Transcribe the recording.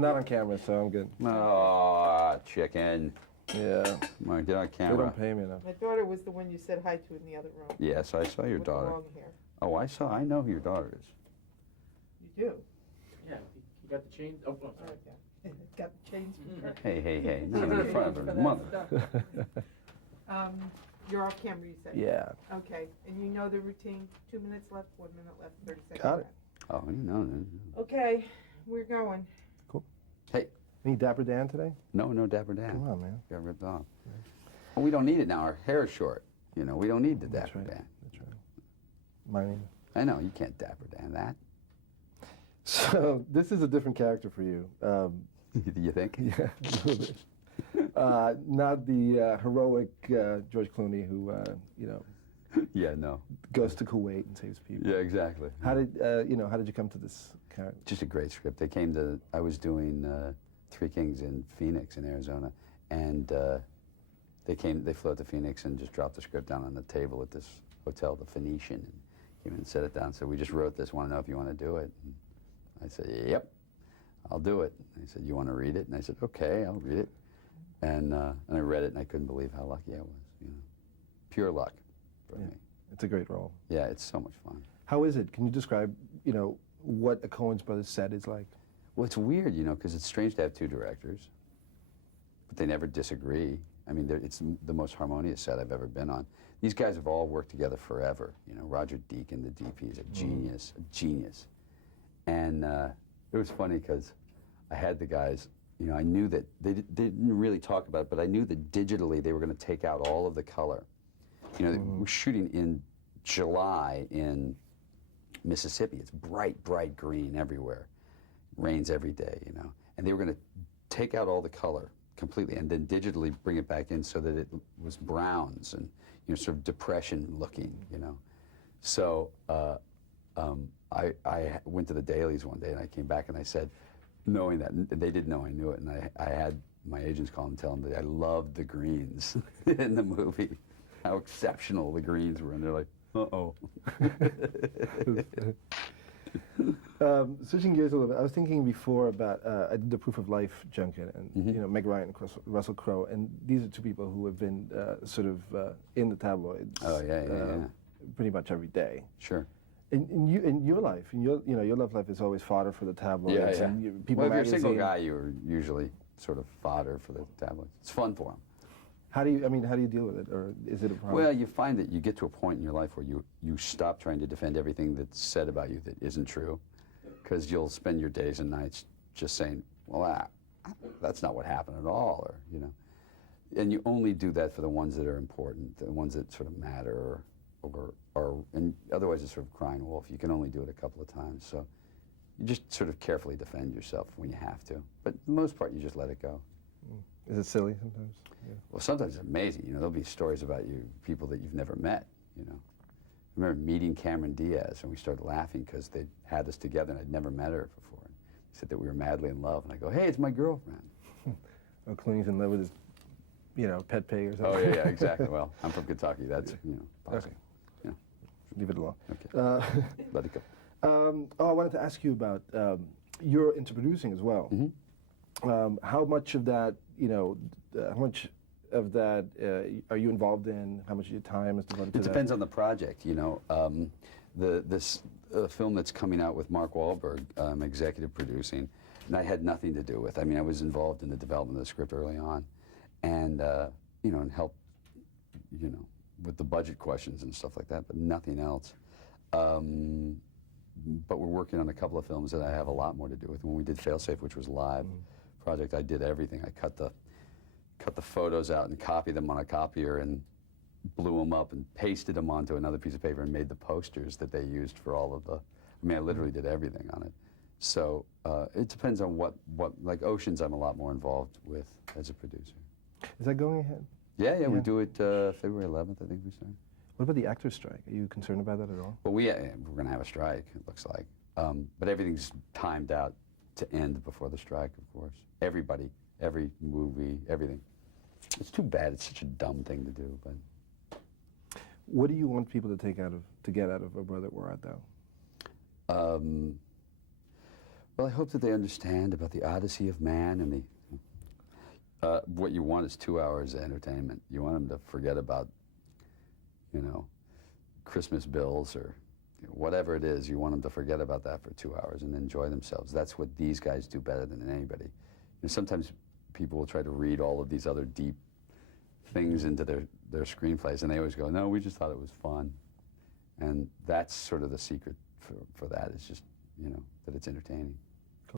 I'm not on camera, so I'm good. Oh, chicken. Yeah. Come on, get on They camera. don't pay me enough. My daughter was the one you said hi to in the other room. Yes, I saw your with the daughter. long hair. Oh, I know who your daughter is. You do? Yeah, you got the chain. Oh, I'm sorry. Okay. Got the chains from her. Hey, not in front of her mother. You're off camera, you said? Yeah. Okay, and you know the routine, 2 minutes left, 1 minute left, 30 seconds Got it. left. Oh, you know. Okay, we're going. Cool. Hey. Any Dapper Dan today? No Dapper Dan. Come on, man. Got ripped off. Well, we don't need it now. Our hair's short. You know, we don't need the That's Dapper right. Dan. That's right. Mine. I know, you can't Dapper Dan that. So this is a different character for you. Do you think? Yeah, a little bit. Not the heroic George Clooney who, Yeah, no. goes to Kuwait and saves people. Yeah, exactly. How did you come to this character? Just a great script. I was doing Three Kings in Phoenix in Arizona, and they flew out to Phoenix and just dropped the script down on the table at this hotel, the Phoenician, and came in and set it down. So we just wrote this, want to know if you want to do it. And I said, yep, I'll do it. And he said, you want to read it? And I said, okay, I'll read it. And I read it, and I couldn't believe how lucky I was, Pure luck for me. It's a great role. Yeah, it's so much fun. How is it? Can you describe, what a Coen's Brothers set is like? Well, it's weird, because it's strange to have two directors, but they never disagree. I mean, it's the most harmonious set I've ever been on. These guys have all worked together forever. Roger Deakins, the DP, is a genius. And it was funny because I had the guys, I knew that they didn't really talk about it, but I knew that digitally they were going to take out all of the color. We're shooting in July in Mississippi. It's bright, bright green everywhere. Rains every day, And they were going to take out all the color completely and then digitally bring it back in so that it was browns and, sort of depression looking, So I went to the dailies one day and I came back and I said, knowing that, and they didn't know I knew it, and I had my agents call and tell them that I loved the greens in the movie, how exceptional the greens were, and they're like, uh-oh. Switching gears a little bit, I was thinking before about I did the Proof of Life junket, and Meg Ryan and Russell Crowe, and these are two people who have been sort of in the tabloids. Oh yeah. Pretty much every day. Sure. In your life, your love life is always fodder for the tabloids. Yeah. And People Well, if you're a magazine. single guy, you're usually sort of fodder for the tabloids. It's fun for them. How do you deal with it, or is it a problem? Well, you find that you get to a point in your life where you stop trying to defend everything that's said about you that isn't true, because you'll spend your days and nights just saying, well, that's not what happened at all, or and you only do that for the ones that are important, the ones that sort of matter, and otherwise it's sort of crying wolf. You can only do it a couple of times, so you just sort of carefully defend yourself when you have to. But for the most part, you just let it go. Is it silly sometimes? Yeah. Well, sometimes it's amazing. There'll be stories about you, people that you've never met. I remember meeting Cameron Diaz, and we started laughing because they had us together, and I'd never met her before. He said that we were madly in love, and I go, "Hey, it's my girlfriend." Oh, Clooney's in love with his, pet pig or something. Oh yeah, exactly. Well, I'm from Kentucky. That's possible. Okay. Leave it alone. Okay. Let it go. I wanted to ask you about you're into producing as well. Mm-hmm. How much of that, are you involved in? How much of your time is devoted to that? It depends on the project. This film that's coming out with Mark Wahlberg, I'm executive producing, and I had nothing to do with. I mean, I was involved in the development of the script early on, and and helped, with the budget questions and stuff like that, but nothing else. But we're working on a couple of films that I have a lot more to do with. When we did Failsafe, which was a live project, I did everything. I cut the photos out and copied them on a copier and blew them up and pasted them onto another piece of paper and made the posters that they used for all of the. I mean, I literally did everything on it. So it depends on what like Oceans, I'm a lot more involved with as a producer. Is that going ahead? Yeah, we do it February 11th, I think we start. What about the actors' strike? Are you concerned about that at all? Well, we're going to have a strike, it looks like. But everything's timed out to end before the strike, of course. Everybody, every movie, everything. It's too bad. It's such a dumb thing to do. But what do you want people to get out of A Brother Where Art Thou? Well, I hope that they understand about the odyssey of man and what you want is 2 hours of entertainment. You want them to forget about, you know, Christmas bills or whatever it is. You want them to forget about that for 2 hours and enjoy themselves. That's what these guys do better than anybody. You know, sometimes people will try to read all of these other deep things into their screenplays, and they always go, no, we just thought it was fun. And that's sort of the secret for that, is just, you know, that it's entertaining.